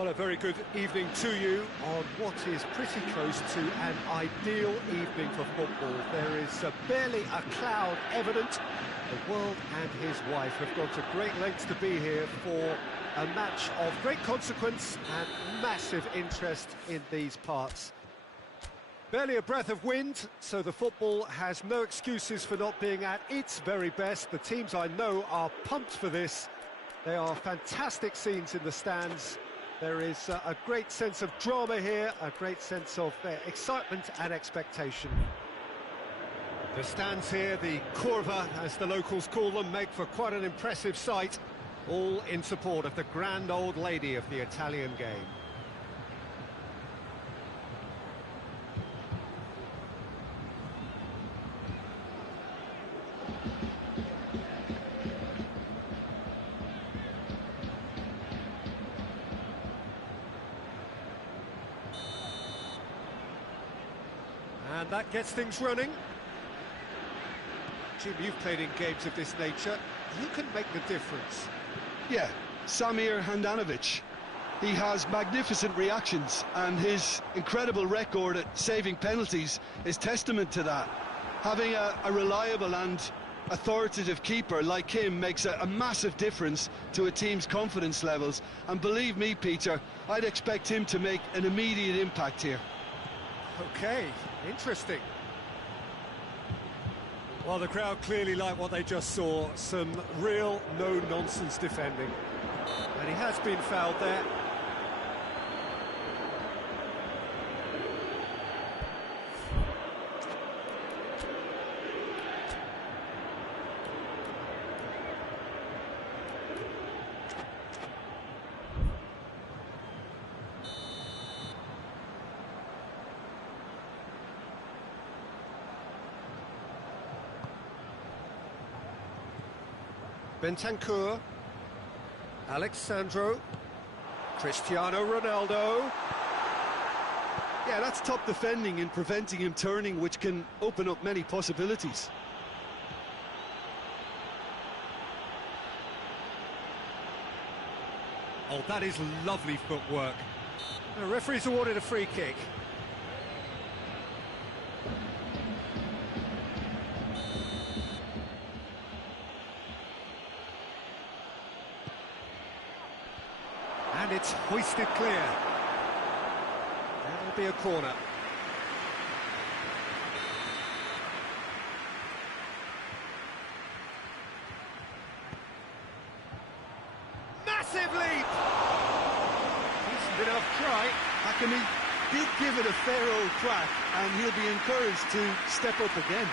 Well, a very good evening to you on what is pretty close to an ideal evening for football. There is barely a cloud evident. The world and his wife have gone to great lengths to be here for a match of great consequence and massive interest in these parts. Barely a breath of wind, so the football has no excuses for not being at its very best. The teams I know are pumped for this. They are fantastic scenes in the stands. There is a great sense of drama here, a great sense of excitement and expectation. The stands here, the curva, as the locals call them, make for quite an impressive sight, all in support of the grand old lady of the Italian game. And that gets things running. Jim, you've played in games of this nature. Who can make the difference? Yeah, Samir Handanovic. He has magnificent reactions, and his incredible record at saving penalties is testament to that. Having a reliable and authoritative keeper like him makes a massive difference to a team's confidence levels. And believe me, Peter, I'd expect him to make an immediate impact here. Okay, interesting. Well, the crowd clearly like what they just saw. Some real no-nonsense defending. And he has been fouled there. Bentancur, Alexandro, Cristiano Ronaldo. Yeah, that's top defending and preventing him turning, which can open up many possibilities. Oh, that is lovely footwork. The referee's awarded a free kick. And it's hoisted clear. That'll be a corner. Massive leap! Decent enough try. Hakimi did give it a fair old crack, and he'll be encouraged to step up again.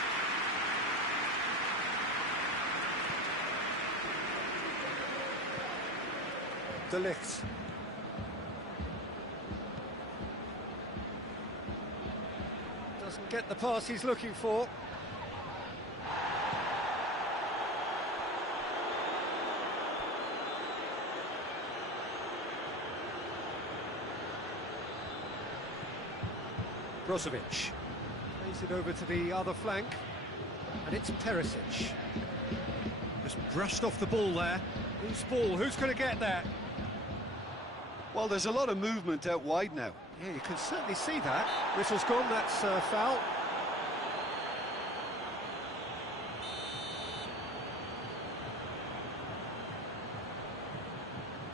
De Ligt. Doesn't get the pass he's looking for. Brozovic plays it over to the other flank, and it's Perisic. Just brushed off the ball there. Whose ball? Who's going to get there? Well, there's a lot of movement out wide now. Yeah, you can certainly see that. Whistle's gone, that's foul.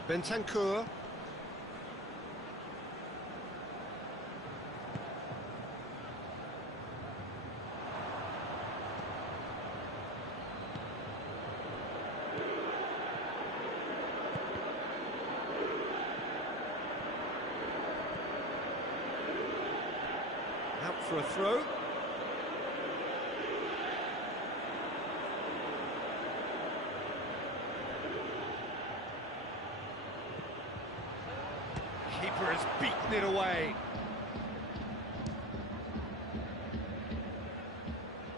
Bentancur. Out for a throw. Keeper has beaten it away.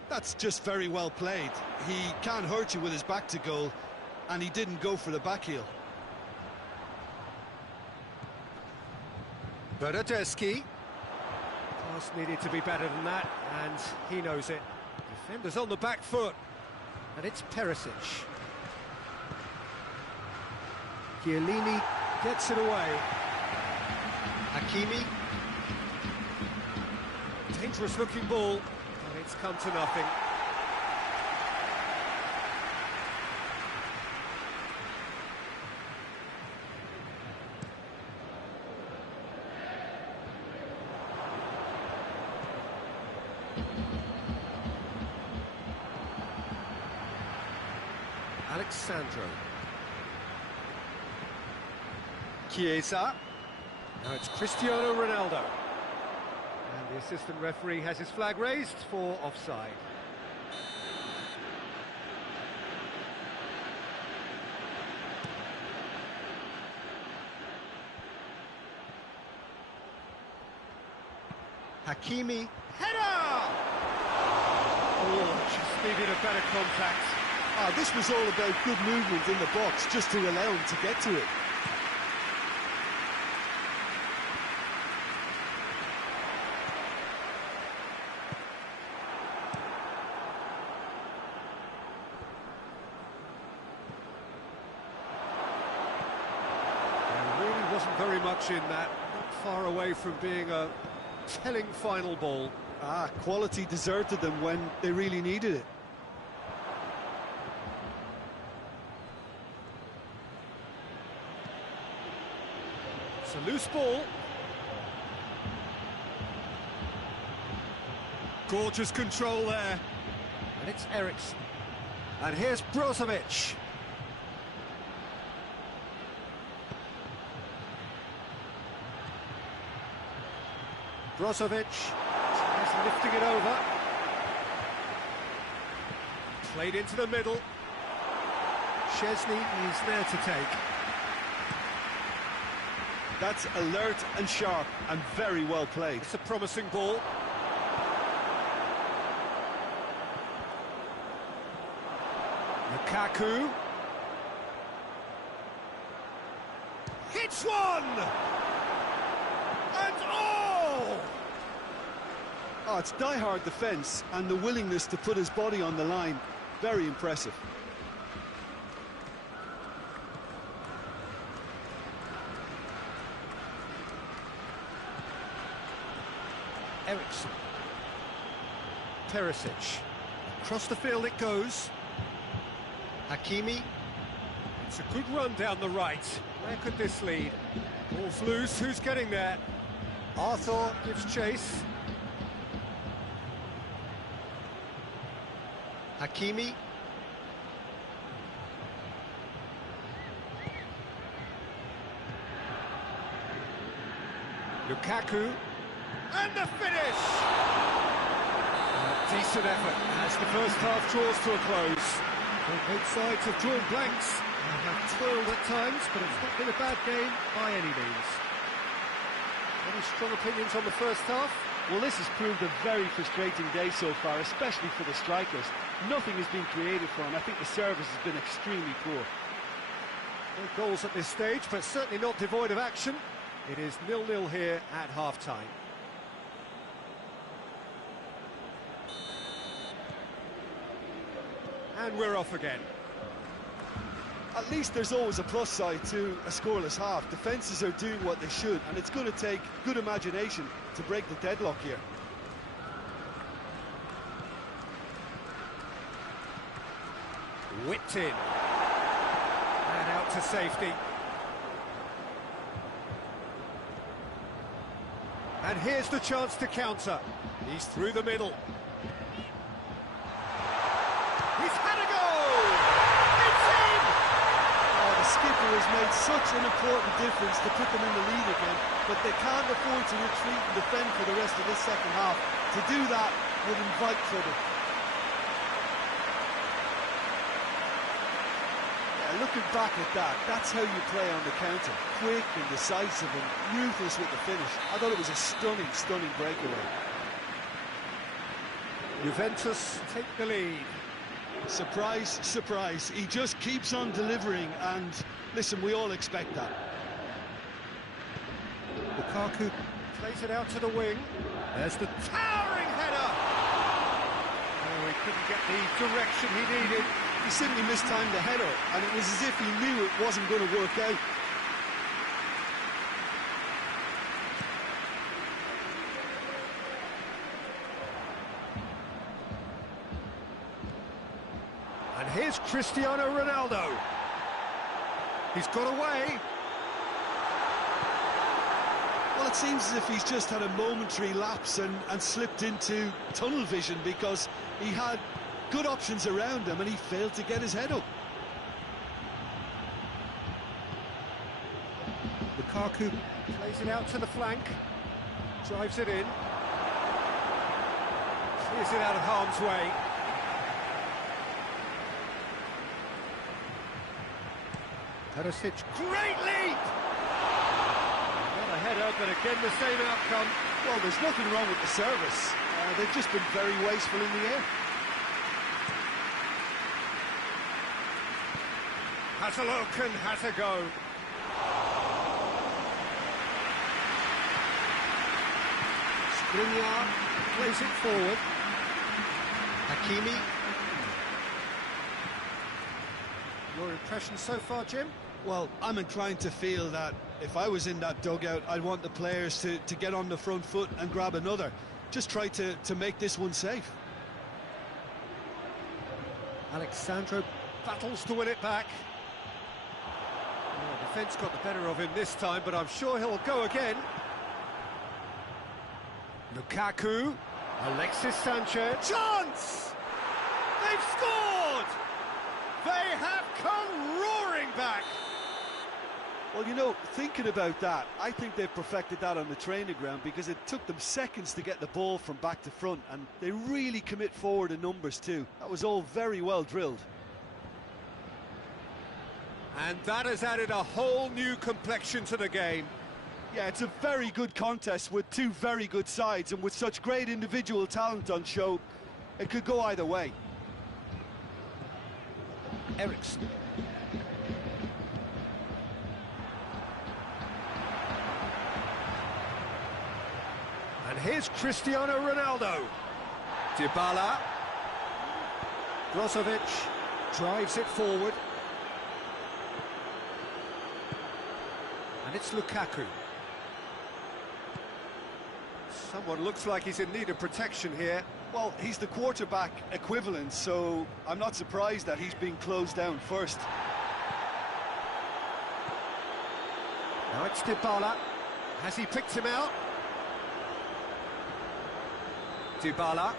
That's just very well played. He can't hurt you with his back to goal, and he didn't go for the back heel. Bernardeschi. Pass needed to be better than that, and he knows it. Defenders on the back foot, and it's Perisic. Chiellini gets it away. Hakimi. Dangerous looking ball, but it's come to nothing. Alexandro. Chiesa. Now it's Cristiano Ronaldo. And the assistant referee has his flag raised for offside. Hakimi. Header! Oh, just needed a better contact. This was all about good movement in the box, just to allow him to get to it. There really wasn't very much in that, not far away from being a telling final ball. Quality deserted them when they really needed it. It's a loose ball. Gorgeous control there. And it's Eriksen. And here's Brozovic. Brozovic tries lifting it over. Played into the middle. Szczesny is there to take. That's alert and sharp and very well played. It's a promising ball. Lukaku. Hits one! And oh! It's die-hard defence and the willingness to put his body on the line. Very impressive. Eriksen. Perisic. Across the field it goes. Hakimi. It's a good run down the right. Where could this lead? Ball's loose. Who's getting there? Arthur gives chase. Hakimi. Lukaku. And the finish! A decent effort as the first half draws to a close. Well, both sides have drawn blanks and have toiled at times, but it's not been a bad game by any means. Any strong opinions on the first half? Well, this has proved a very frustrating day so far, especially for the strikers. Nothing has been created for them. I think the service has been extremely poor. No goals at this stage, but certainly not devoid of action. It is 0-0 here at half-time. And we're off again. At least there's always a plus side to a scoreless half. Defences are doing what they should, and it's going to take good imagination to break the deadlock here. Whipped in. And out to safety. And here's the chance to counter. He's through the middle. He's had a goal! It's in! The skipper has made such an important difference to put them in the lead again, but they can't afford to retreat and defend for the rest of this second half. To do that would invite trouble. Looking back at that, that's how you play on the counter. Quick and decisive and ruthless with the finish. I thought it was a stunning, stunning breakaway. Juventus take the lead. Surprise, surprise. He just keeps on delivering, and listen, we all expect that. Lukaku plays it out to the wing. There's the towering header! Oh, he couldn't get the direction he needed. He simply mistimed the header, and it was as if he knew it wasn't going to work out. And here's Cristiano Ronaldo. He's got away. Well, it seems as if he's just had a momentary lapse and slipped into tunnel vision, because he had good options around him and he failed to get his head up. Lukaku plays it out to the flank, drives it in, clears it out of harm's way. Perisic, great leap! Not a header, but again the same outcome. Well, there's nothing wrong with the service. They've just been very wasteful in the air. Has a look and has a go. Skriniar plays it forward. Hakimi. Your impression so far, Jim? Well, I'm inclined to feel that if I was in that dugout, I'd want the players to get on the front foot and grab another. Just try to make this one safe. Alexandro battles to win it back. Oh, defence got the better of him this time, but I'm sure he'll go again. Lukaku, Alexis Sanchez, chance! They've scored! They have come roaring back! Well, you know, thinking about that, I think they've perfected that on the training ground, because it took them seconds to get the ball from back to front, and they really commit forward in numbers too. That was all very well drilled. And that has added a whole new complexion to the game. Yeah, it's a very good contest with two very good sides, and with such great individual talent on show, it could go either way. Eriksen. And here's Cristiano Ronaldo. Dybala. Brozovic drives it forward. And it's Lukaku. Someone looks like he's in need of protection here. Well, he's the quarterback equivalent, so I'm not surprised that he's being closed down first. Now it's Dybala. Has he picked him out? Dybala.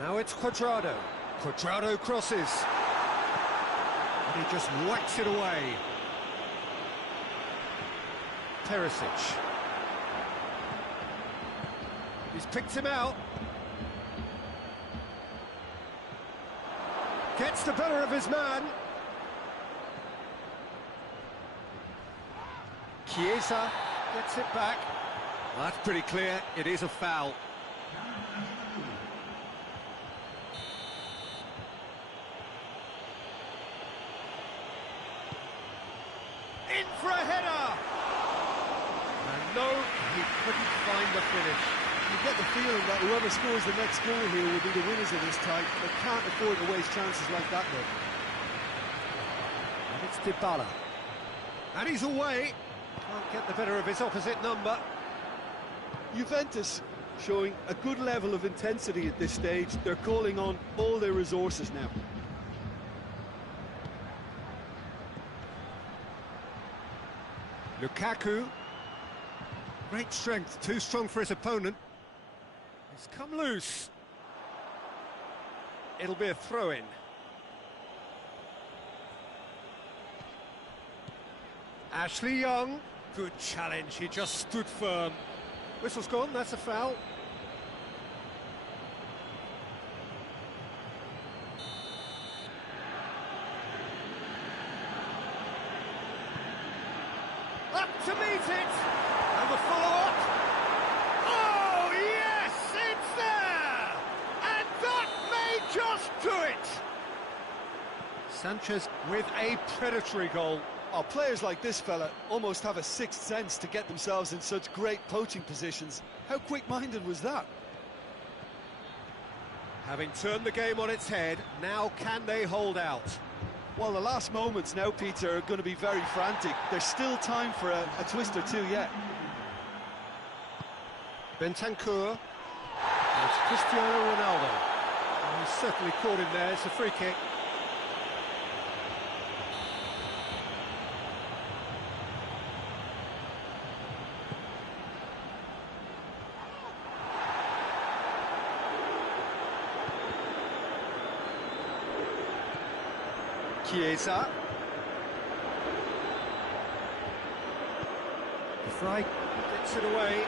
Now it's Cuadrado. Cuadrado crosses. And he just whacks it away. Perisic. He's picked him out. Gets the better of his man. Chiesa gets it back. Well, that's pretty clear. It is a foul. In for a header! And no, he couldn't find the finish. You get the feeling that whoever scores the next goal here will be the winners of this tie. They can't afford to waste chances like that, though. And it's Dybala. And he's away. Can't get the better of his opposite number. Juventus showing a good level of intensity at this stage. They're calling on all their resources now. Lukaku. Great strength, too strong for his opponent. He's come loose. It'll be a throw-in. Ashley Young. Good challenge, he just stood firm. Whistle's gone, that's a foul. Up to meet it! And the follow-up! Oh, yes! It's there! And that may just do it! Sanchez with a predatory goal. Oh, players like this fella almost have a sixth sense to get themselves in such great poaching positions. How quick-minded was that? Having turned the game on its head, now can they hold out? Well, the last moments now, Peter, are going to be very frantic. There's still time for a twist or two yet. Bentancur. And it's Cristiano Ronaldo. He's certainly caught him there. It's a free kick. Chiesa. The Frey gets it away.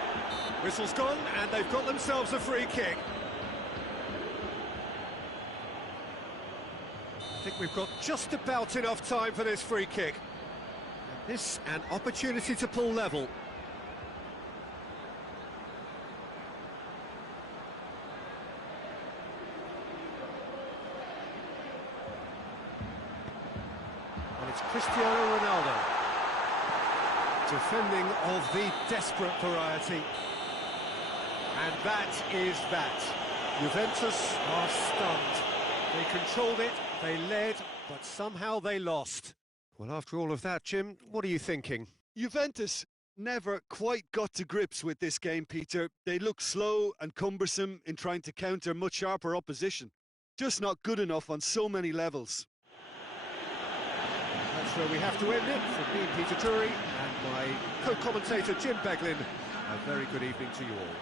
Whistle's gone, and they've got themselves a free kick. I think we've got just about enough time for this free kick. And this an opportunity to pull level. And it's Cristiano Ronaldo. Defending of the desperate variety. And that is that. Juventus are stunned. They controlled it, they led, but somehow they lost. Well, after all of that, Jim, what are you thinking? Juventus never quite got to grips with this game, Peter. They look slow and cumbersome in trying to counter much sharper opposition. Just not good enough on so many levels. That's where we have to end it. From me, Peter Drury, and my co-commentator, Jim Beglin. A very good evening to you all.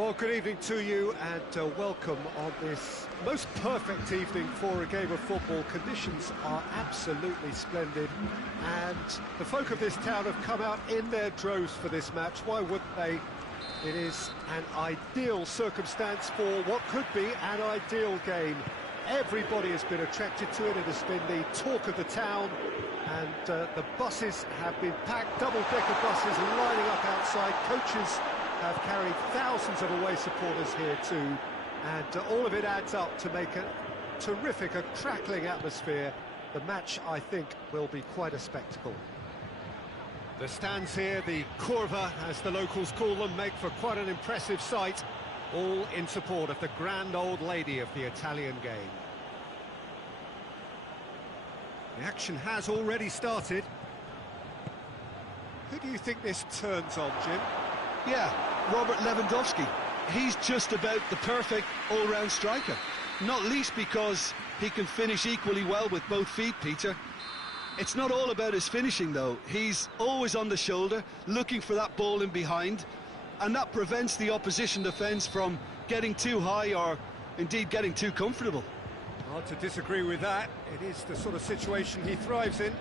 Well, good evening to you and welcome on this most perfect evening for a game of football. Conditions are absolutely splendid and the folk of this town have come out in their droves for this match. Why wouldn't they? It is an ideal circumstance for what could be an ideal game. Everybody has been attracted to it. It has been the talk of the town, and the buses have been packed, double-decker buses lining up outside. Coaches have carried thousands of away supporters here too, and all of it adds up to make a terrific, a crackling atmosphere. The match, I think, will be quite a spectacle. The stands here, the curva, as the locals call them, make for quite an impressive sight, all in support of the grand old lady of the Italian game. The action has already started. Who do you think this turns on, Jim? Yeah, Robert Lewandowski. He's just about the perfect all-round striker. Not least because he can finish equally well with both feet, Peter. It's not all about his finishing, though. He's always on the shoulder, looking for that ball in behind, and that prevents the opposition defence from getting too high or, indeed, getting too comfortable. Hard to disagree with that. It is the sort of situation he thrives in.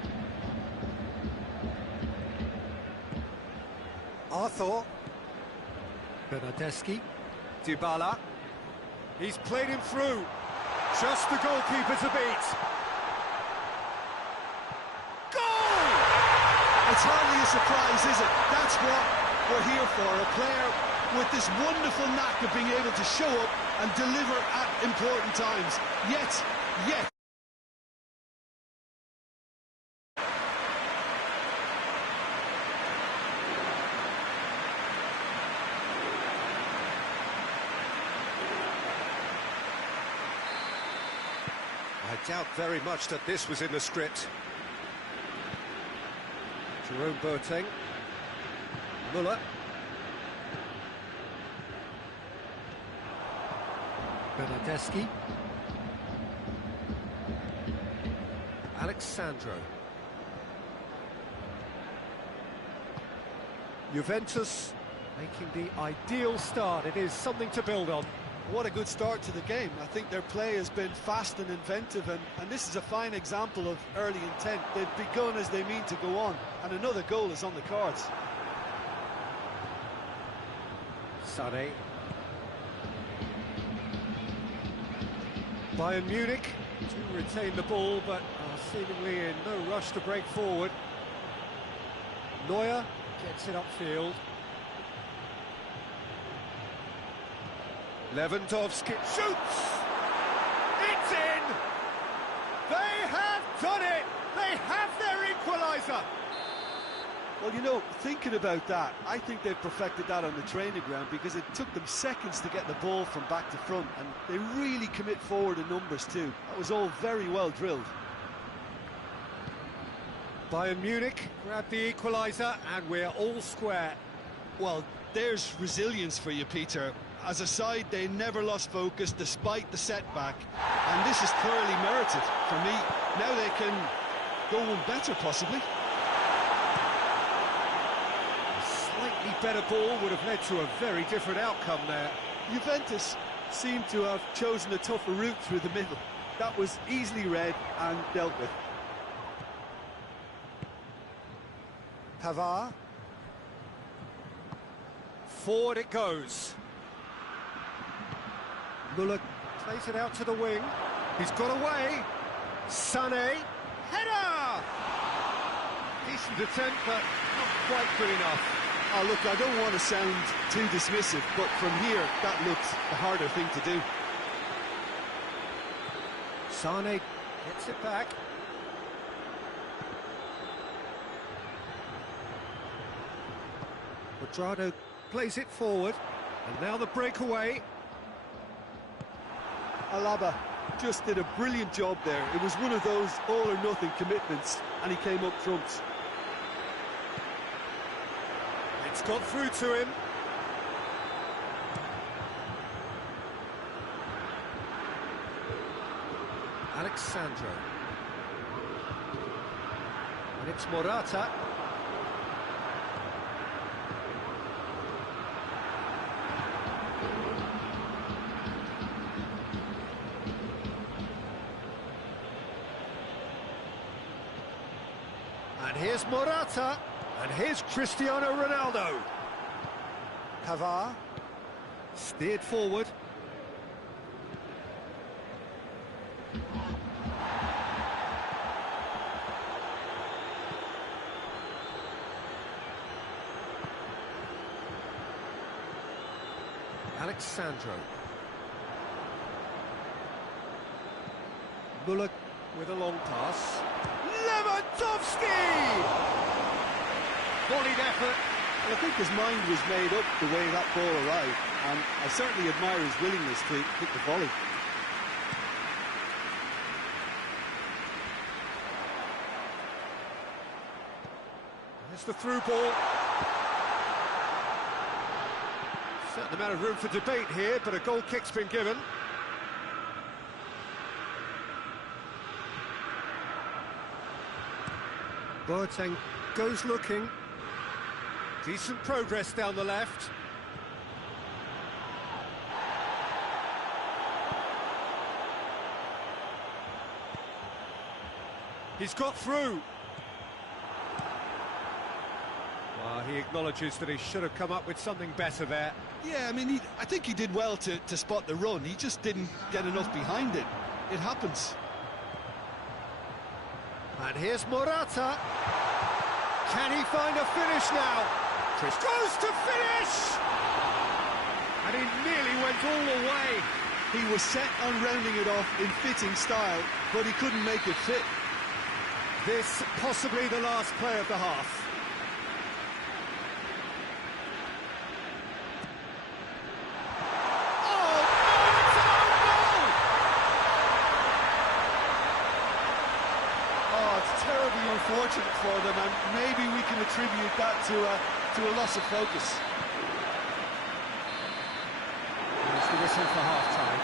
Arthur. Bernardeschi. Dybala. He's played him through. Just the goalkeeper to beat. Goal! It's hardly a surprise, is it? That's what we're here for. A player with this wonderful knack of being able to show up and deliver at important times. Yet. I doubt very much that this was in the script. Jerome Boateng. Müller. Bernardeschi. Alexandro. Juventus making the ideal start. It is something to build on. What a good start to the game. I think their play has been fast and inventive, and this is a fine example of early intent. They've begun as they mean to go on, and another goal is on the cards. Sané. Bayern Munich to retain the ball, but are seemingly in no rush to break forward. Neuer gets it upfield. Lewandowski shoots! It's in! They have done it! They have their equaliser! Well, you know, thinking about that, I think they've perfected that on the training ground because it took them seconds to get the ball from back to front, and they really commit forward in numbers too. That was all very well drilled. Bayern Munich grab the equaliser and we're all square. Well, there's resilience for you, Peter. As a side, they never lost focus despite the setback, and this is thoroughly merited for me. Now they can go one better, possibly. A slightly better ball would have led to a very different outcome there. Juventus seem to have chosen a tougher route through the middle. That was easily read and dealt with. Pavard. Forward it goes. Müller plays it out to the wing. He's got away. Sané. Header! Decent attempt, but not quite good enough. Oh, look, I don't want to sound too dismissive, but from here, that looks the harder thing to do. Sané gets it back. Quadrado plays it forward. And now the breakaway. Alaba just did a brilliant job there. It was one of those all-or-nothing commitments, and he came up trumps. It's got through to him. Alexandro. And it's Morata. here's Morata, and here's Cristiano Ronaldo. Pavard, steered forward. Alexandro. Muller with a long pass. Lewandowski! Volleyed effort. Well, I think his mind was made up the way that ball arrived, and I certainly admire his willingness to hit the volley. It's the through ball. Certain amount of room for debate here, but a goal kick's been given. Boateng goes looking. Decent progress down the left. He's got through. Well, he acknowledges that he should have come up with something better there. Yeah, I mean, I think he did well to spot the run. He just didn't get enough behind it. It happens. And here's Morata. Can he find a finish now? Chris goes to finish! And he nearly went all the way. He was set on rounding it off in fitting style, but he couldn't make it fit. This possibly the last play of the half. Unfortunate for them, and maybe we can attribute that to a loss of focus. There's the whistle for half-time.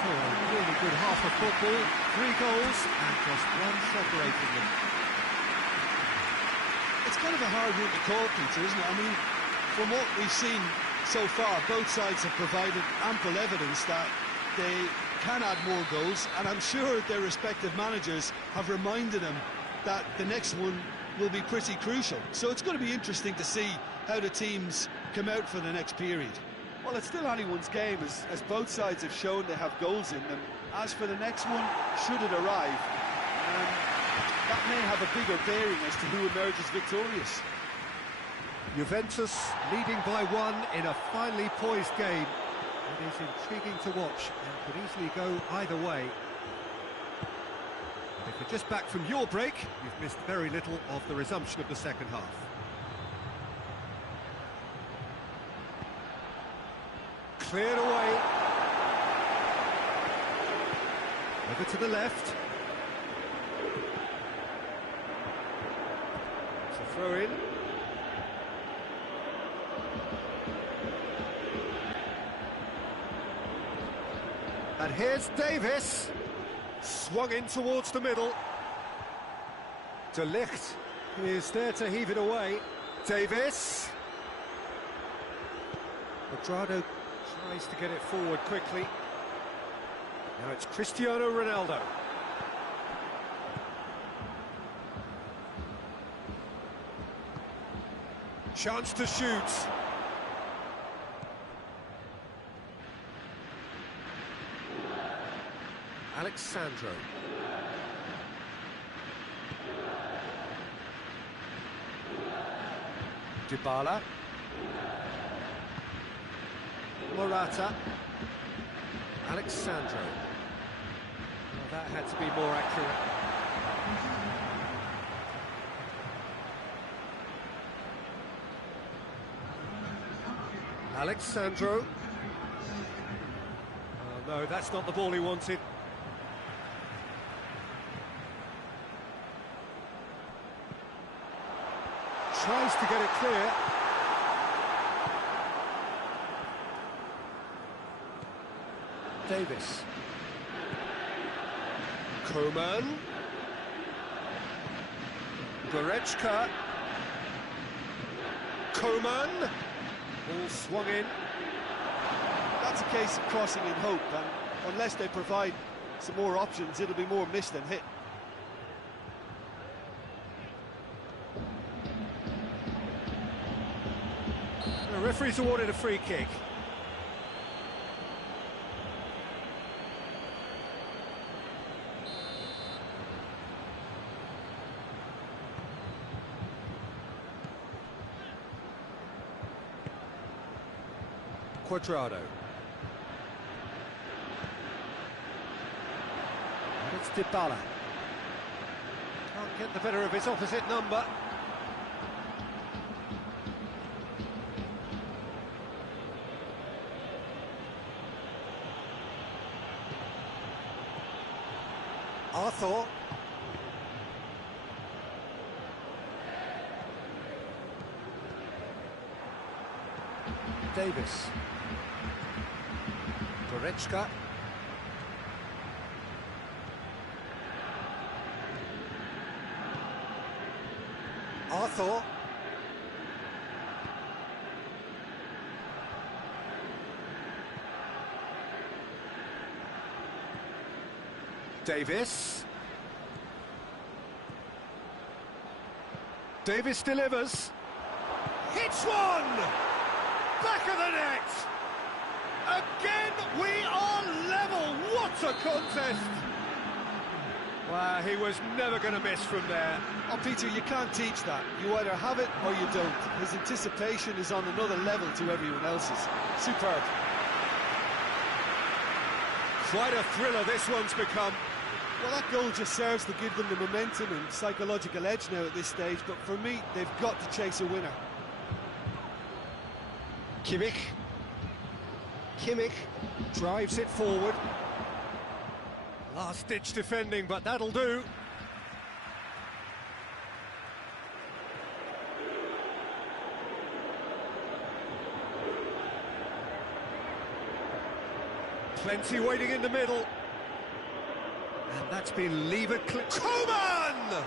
So a really good half of football, 3 goals and just one separating them. It's kind of a hard one to call, Peter, isn't it? I mean, from what we've seen so far, both sides have provided ample evidence that they can add more goals, and I'm sure their respective managers have reminded them that the next one will be pretty crucial. So it's going to be interesting to see how the teams come out for the next period. Well, it's still anyone's game, as both sides have shown they have goals in them. As for the next one, should it arrive, that may have a bigger bearing as to who emerges victorious. Juventus leading by 1 in a finely poised game. It is intriguing to watch and could easily go either way. If you're just back from your break, you've missed very little of the resumption of the second half. Cleared away. Over to the left. It's a throw in. And here's Davis. Swung in towards the middle. De Ligt is there to heave it away. Davis. Quadrado tries to get it forward quickly. Now it's Cristiano Ronaldo. Chance to shoot. Alexandro. Dybala. Morata. Alexandro. Well, that had to be more accurate. Alexandro. Oh, no, that's not the ball he wanted. Tries to get it clear. Davis. Coman. Goretzka. Coman. Ball swung in. That's a case of crossing in hope, and unless they provide some more options, it'll be more missed than hit. The referee's awarded a free kick. Quadrado. And it's Dybala. Can't get the better of his opposite number. Arthur. Davis. Goretzka. Arthur. Davis. Davis delivers. Hits one! Back of the net! Again, we are level. What a contest! Wow, he was never going to miss from there. Oh, Peter, you can't teach that. You either have it or you don't. His anticipation is on another level to everyone else's. Superb. Quite a thriller this one's become. Well, that goal just serves to give them the momentum and psychological edge now at this stage, but for me, they've got to chase a winner. Kimmich drives it forward. Last-ditch defending, but that'll do. Plenty waiting in the middle. And that's been levered clear. Coman!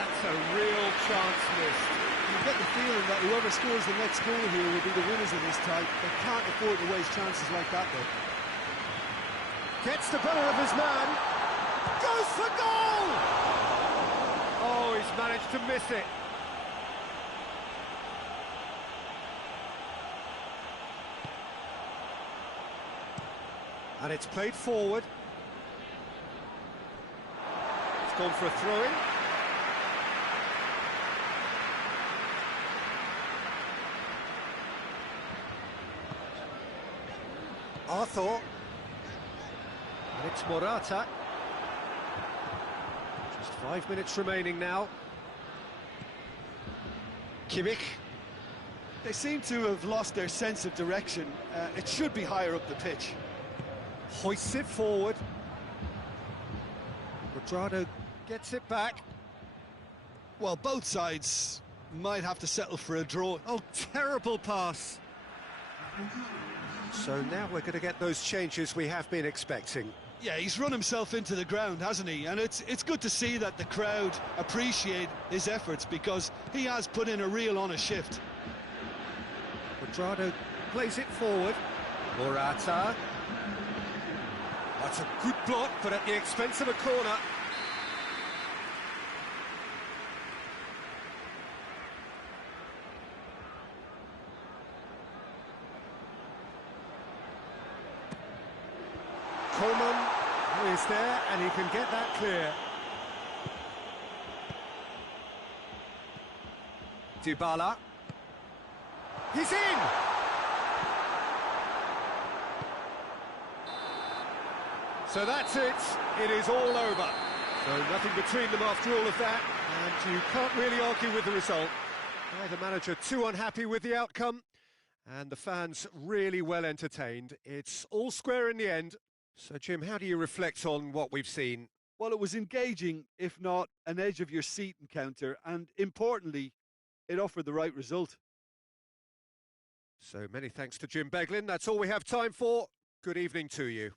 That's a real chance missed. You get the feeling that whoever scores the next goal here will be the winners of this tie. They can't afford to waste chances like that, though. Gets the better of his man. Goes for goal! Oh, he's managed to miss it. And it's played forward. It's gone for a throw-in. Arthur. And it's Morata. Just 5 minutes remaining now. Kimmich. They seem to have lost their sense of direction. It should be higher up the pitch. Hoists it forward. Quadrado gets it back. Well, both sides might have to settle for a draw. Oh, terrible pass. So now we're going to get those changes we have been expecting. Yeah, he's run himself into the ground, hasn't he? And it's good to see that the crowd appreciate his efforts, because he has put in a real honest shift. Quadrado plays it forward. Morata. That's a good block, but at the expense of a corner. Coman is there, and he can get that clear. Dybala. He's in! So that's it. It is all over. So nothing between them after all of that, and you can't really argue with the result. Neither manager too unhappy with the outcome, and the fans really well entertained. It's all square in the end. So, Jim, how do you reflect on what we've seen? Well, it was engaging, if not an edge-of-your-seat encounter, and importantly, it offered the right result. So many thanks to Jim Beglin. That's all we have time for. Good evening to you.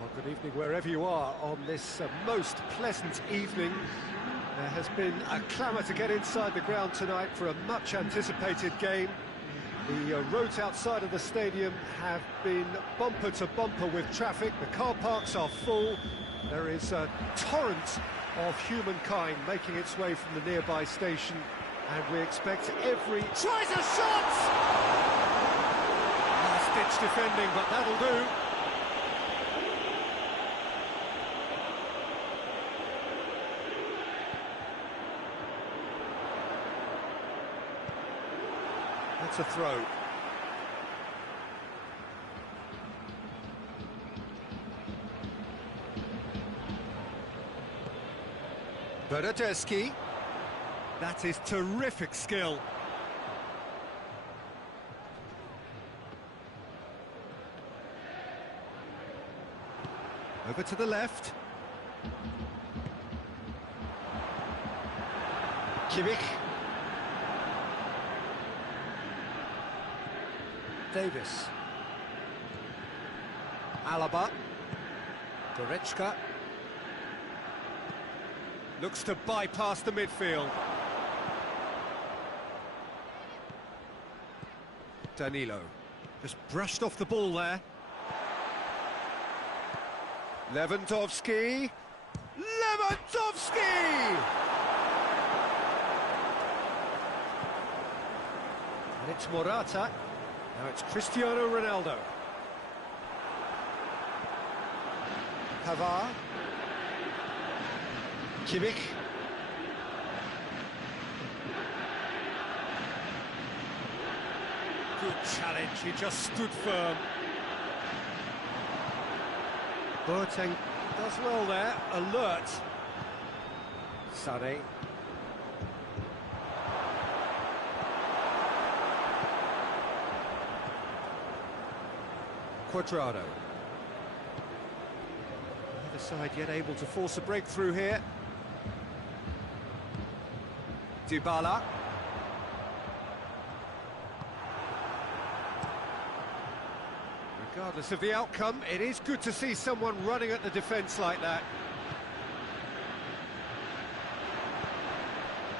Well, good evening wherever you are on this most pleasant evening. There has been a clamour to get inside the ground tonight for a much anticipated game. The roads outside of the stadium have been bumper to bumper with traffic. The car parks are full. There is a torrent of humankind making its way from the nearby station, and we expect every... Tries a shot! Last-ditch defending, but that'll do. That's a throw. Bernadeschi. That is terrific skill. Over to the left. Kimmich. Davis. Alaba. Goretzka. Looks to bypass the midfield. Danilo. Just brushed off the ball there. Lewandowski. Lewandowski! And it's Morata. Now it's Cristiano Ronaldo. Pavard. Kimmich. Good challenge, he just stood firm. Boateng does well there, alert. Sané. Quadrado. Neither side yet able to force a breakthrough here. Dybala. Regardless of the outcome, it is good to see someone running at the defence like that.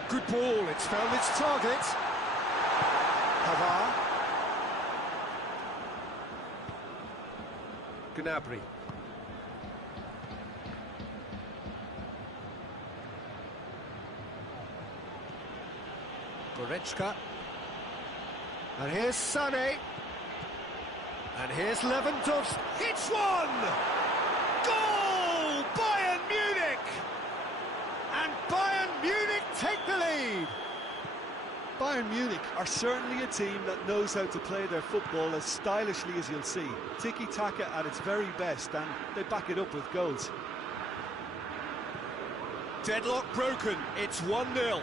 Good ball, it's found its target. Pavard. Gnabry. Goretzka. And here's Sané. And here's Lewandowski. Hits one! Goal! Bayern Munich! And Bayern Munich take the lead. Bayern Munich are certainly a team that knows how to play their football as stylishly as you'll see. Tiki-taka at its very best, and they back it up with goals. Deadlock broken, it's 1-0.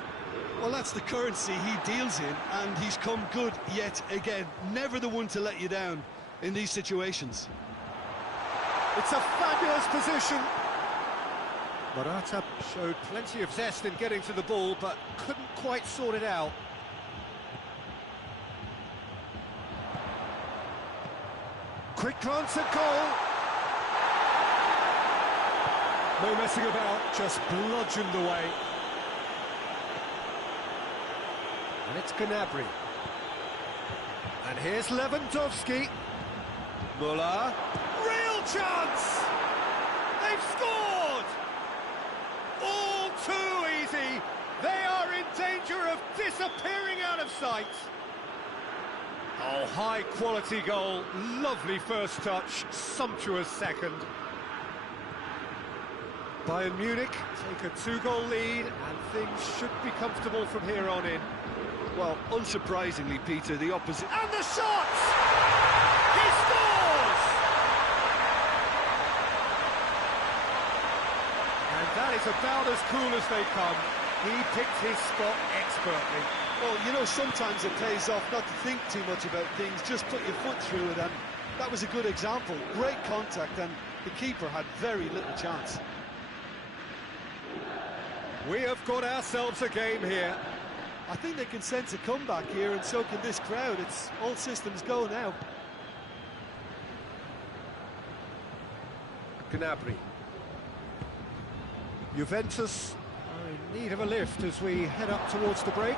Well, that's the currency he deals in, and he's come good yet again. Never the one to let you down in these situations. It's a fabulous position. Morata showed plenty of zest in getting to the ball, but couldn't quite sort it out. Quick glance at goal. No messing about, just bludgeoned away. And it's Gnabry. And here's Lewandowski. Müller. Real chance! They've scored! All too easy. They are in danger of disappearing out of sight. Oh, high-quality goal. Lovely first touch, sumptuous second. Bayern Munich take a 2-goal lead, and things should be comfortable from here on in. Well, unsurprisingly, Peter, the opposite... And the shot! He scores! And that is about as cool as they come. He picked his spot expertly. Well, you know, sometimes it pays off not to think too much about things, just put your foot through it, and that was a good example. Great contact, and the keeper had very little chance. We have got ourselves a game here. I think they can sense a comeback here, and so can this crowd. It's all systems go now. Gnabry. Juventus are in need of a lift as we head up towards the break.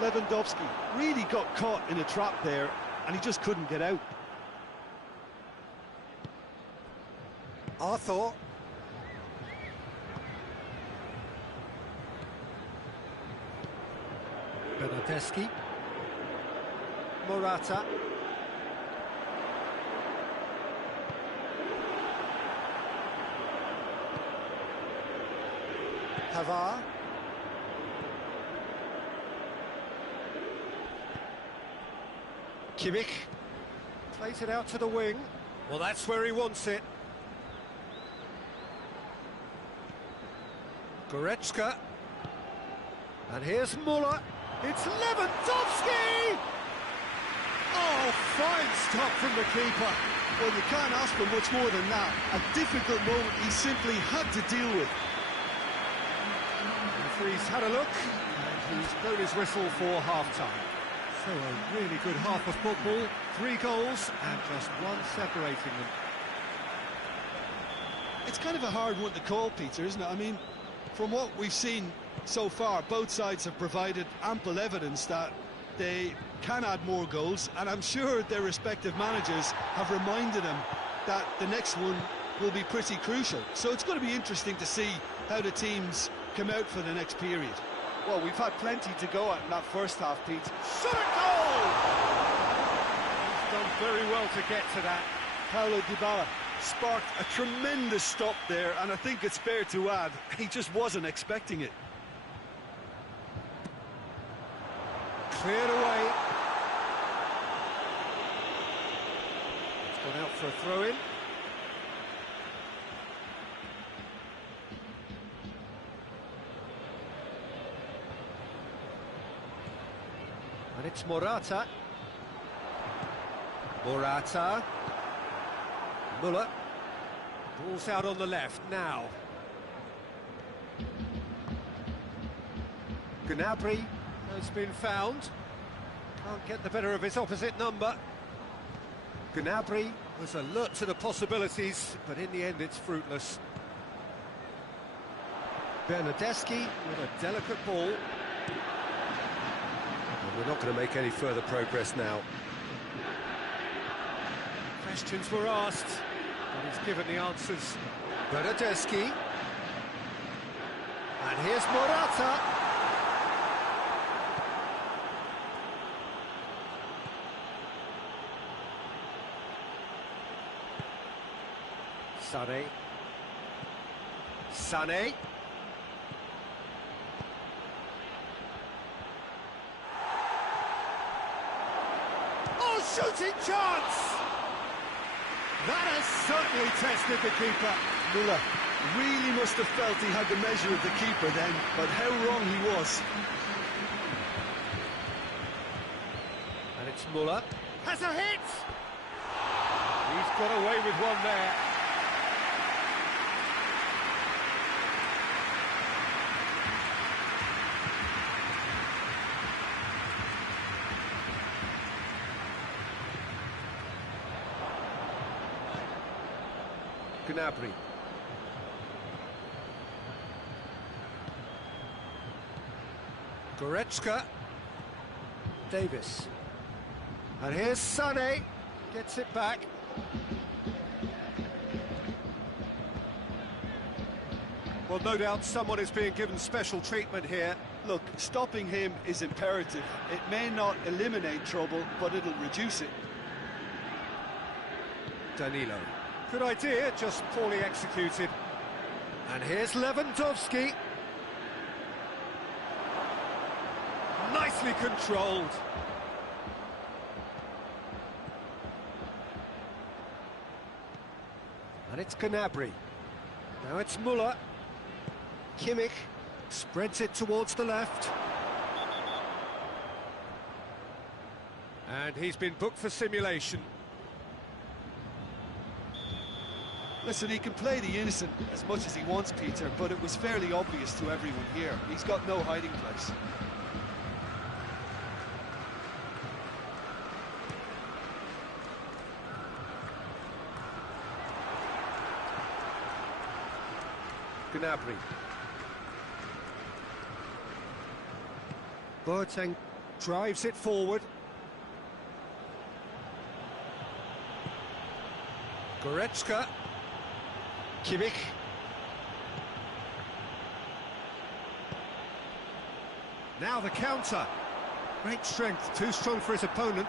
Lewandowski really got caught in a trap there, and he just couldn't get out. Arthur. Bernardeschi. Morata. Pavard. Kimmich. Plays it out to the wing. Well, that's where he wants it. Goretzka. And here's Muller. It's Lewandowski! Oh, fine stop from the keeper. Well, you can't ask for much more than that. A difficult moment he simply had to deal with. The referee's had a look, and he's blown his whistle for half-time. So a really good half of football, 3 goals, and just one separating them. It's kind of a hard one to call, Peter, isn't it? I mean, from what we've seen so far, both sides have provided ample evidence that they can add more goals, and I'm sure their respective managers have reminded them that the next one will be pretty crucial. So it's going to be interesting to see how the teams come out for the next period. Well, we've had plenty to go at in that first half, Pete. Shot a goal! He's done very well to get to that. Paulo Dybala sparked a tremendous stop there, and I think it's fair to add, he just wasn't expecting it. Cleared away. It's gone out for a throw-in. And it's Morata. Morata. Muller. Ball's out on the left now. Gnabry has been found. Can't get the better of his opposite number. Gnabry was alert to the possibilities, but in the end it's fruitless. Bernardeschi with a delicate ball. We're not going to make any further progress now. Questions were asked, but he's given the answers. Bernardeschi. And here's Morata. Sané. Sané. Shooting chance! That has certainly tested the keeper. Muller really must have felt he had the measure of the keeper then, but how wrong he was. And it's Muller. Has a hit! He's got away with one there. Gnabry. Goretzka. Davis. And here's Sané. Gets it back. Well, no doubt someone is being given special treatment here. Look, stopping him is imperative. It may not eliminate trouble, but it'll reduce it. Danilo. Good idea, just poorly executed. And here's Lewandowski. Nicely controlled. And it's Gnabry. Now it's Muller. Kimmich spreads it towards the left. And he's been booked for simulation. Listen, he can play the innocent as much as he wants, Peter, but it was fairly obvious to everyone here. He's got no hiding place. Gnabry. Boateng drives it forward. Goretzka. Kimmich. Now the counter. Great strength, too strong for his opponent.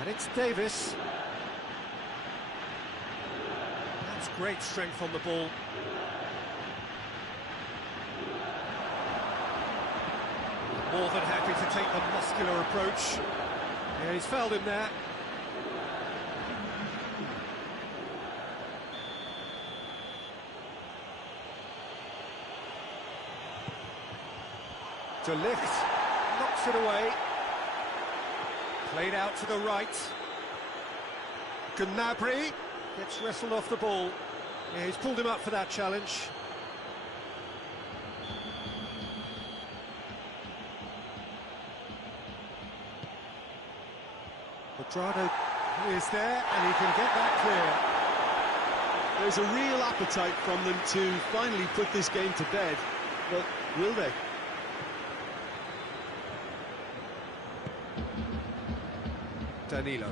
And it's Davis. That's great strength on the ball. More than happy to take the muscular approach. Yeah, he's fouled him there. De Ligt knocks it away. Played out to the right. Gnabry gets wrestled off the ball. Yeah, he's pulled him up for that challenge. Quadrado is there, and he can get that clear. There's a real appetite from them to finally put this game to bed, but will they? Danilo.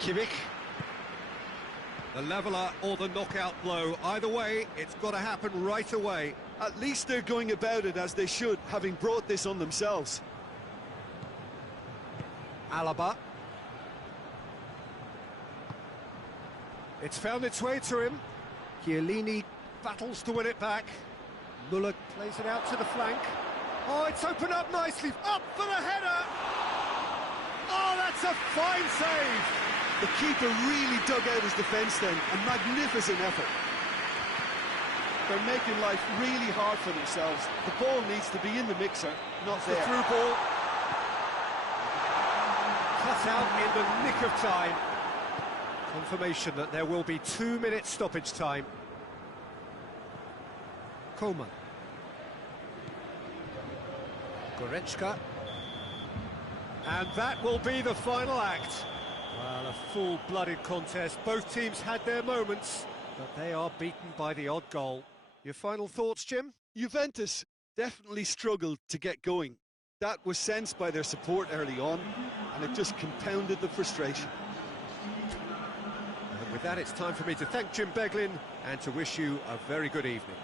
Kimmich. The leveller or the knockout blow. Either way, it's got to happen right away. At least they're going about it as they should, having brought this on themselves. Alaba. It's found its way to him. Chiellini battles to win it back. Muller plays it out to the flank. Oh, it's opened up nicely. Up for the header! Oh, that's a fine save! The keeper really dug out his defence then. A magnificent effort. They're making life really hard for themselves. The ball needs to be in the mixer, not there. The through ball. Cut out in the nick of time. Confirmation that there will be 2 minutes stoppage time. Coleman. Goretzka. And that will be the final act. Well, a full-blooded contest. Both teams had their moments, but they are beaten by the odd goal. Your final thoughts, Jim? Juventus definitely struggled to get going. That was sensed by their support early on, and it just compounded the frustration. And with that, it's time for me to thank Jim Beglin and to wish you a very good evening.